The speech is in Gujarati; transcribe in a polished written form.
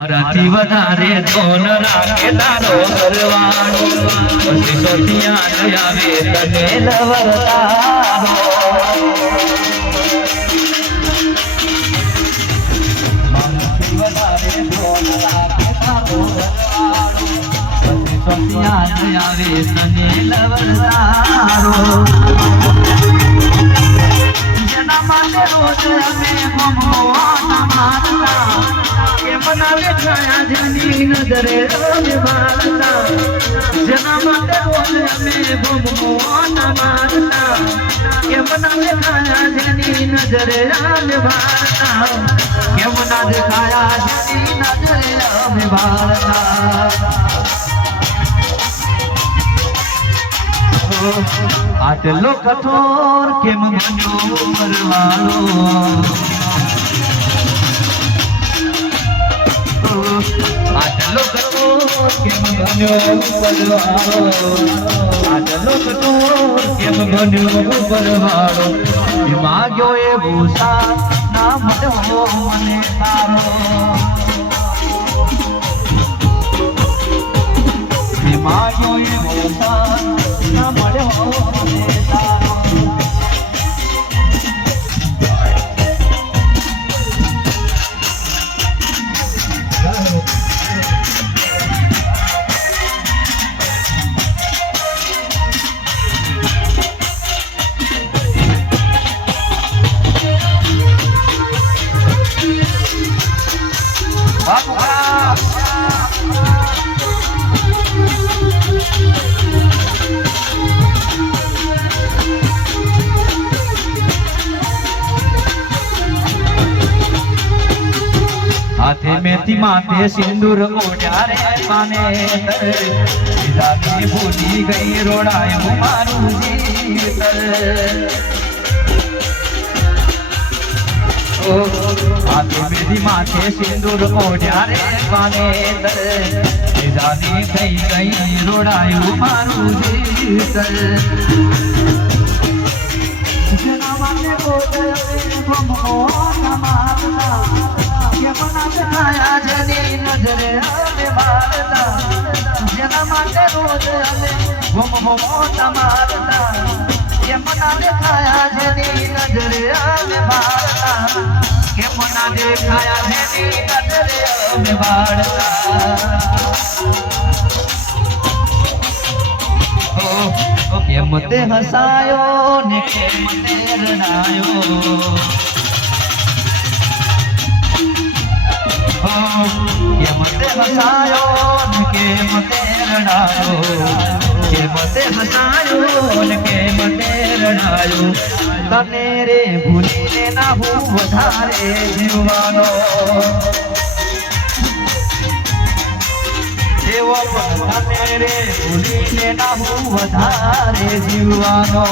રાતી વધારે ધોન રાખે તારો ઘરવાળો પછી સોતિયા આવે તને લવરતારો રાતી વધારે ધોન રાખે તારો ઘરવાળો પછી સોતિયા આવે તને લવરતારો જેના માટે રોજ અમે ભમવાના મારતા બનાવે છાયા જેની નજરે અમે મારતા જેના માટે રોજ અમે ભમવાના મારતા કે બનાવે છાયા જેની નજરે અમે મારતા કેમ ના દેખાયા જેની નજરે અમે મારતા આટલો કઠોર કેમ બન્યો પરવાળો આટલો કઠોર કેમ બન્યો પરવાળો આટલો કઠોર કેમ બન્યો પરવાળો માગ્યો એ ભૂસા ના મળ્યો મને તારો માગ્યો એ ભૂસા ના મળ્યો મને તારો हाथे मेथी माथे सिंदूर ओढ़ा रे पाने जाने भूली गई रोड़ायो मारू जीत हाथे मेरी माथे सिंदूर ओढ़ा रे पाने जाने गई रोड़ायो मारू जीत जना माने को छाया जनी नजरे हमें मारता जना माटे रोज हमें घूमता मारता के मना देखाया जनी नजरे हमें मारता के मना देखाया जनी नजरे हमें मारता ओ के मते हसायो ने के मते रडायो के मते हसायो के मते रडायो के मते हसायो के मते रडायो तने रे भूली लेना हूँ वधारे जीवानो देव तने रे भूली लेना हूँ वधारे जीवानो